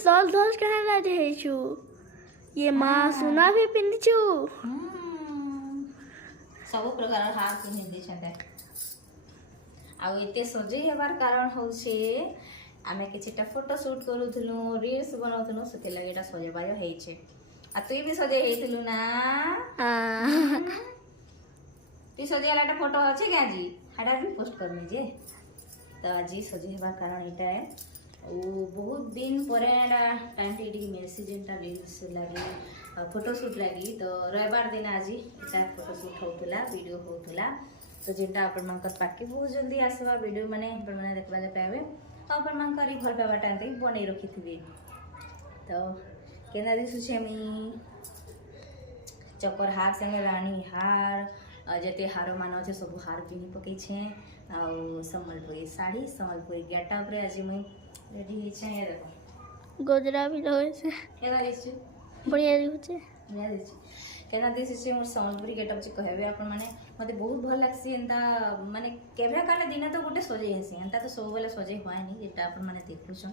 Sol धोस कहाँ लाजे है छु ये माँ सुना भी पिंदी छु सब प्रकार हार पिन्हि देछन्ते आ एते सजे हेबार कारण होछे आमे किछटा फोटो शूट करूथुलु रील्स बनाउथुलु सते लागि एटा सजेबाय हेइछे आ तुई भी सजे हेइथुलु ना हाँ तुई सजे लाटा फोटो अछि के आजी हाडा भी पोस्ट करनी जे तो आजी सजे हेबार कारण एटा है ओ बहुत दिन परे टाइम टी मेसेज एटा रील्स लागि फोटो शूट लगी तो रविवार दिन आज एटा फोटो शूट होतला वीडियो होतला तो जेटा अपन मन पाके बहुत जल्दी आसवा वीडियो माने अपन माने देखबा ले पावे तो अपन मन करी भल पावाटा एते बनै रखिथिबे तो केना दिसुछे मी चकर हार संगे रानी हार जते हार मान अच्छे सब हार पिन्हि पकई छे आ सम्बलपुरी साड़ी सम्बलपुरी गेटअप रे आज मुई रेडी हे छे ये देखो गोजरा भी रहे से केना दिसु बढ़िया दिखुचे बढ़िया दिसु केना दिसुछे मोर सम्बलपुरी गेटअप जे कहबे अपन माने मते बहुत भल लागसी एंता माने केभे काले दिन तो गोटे सजे हेसी एंता तो सब बेले सजे होय नहीं जेटा अपन माने देखुछन।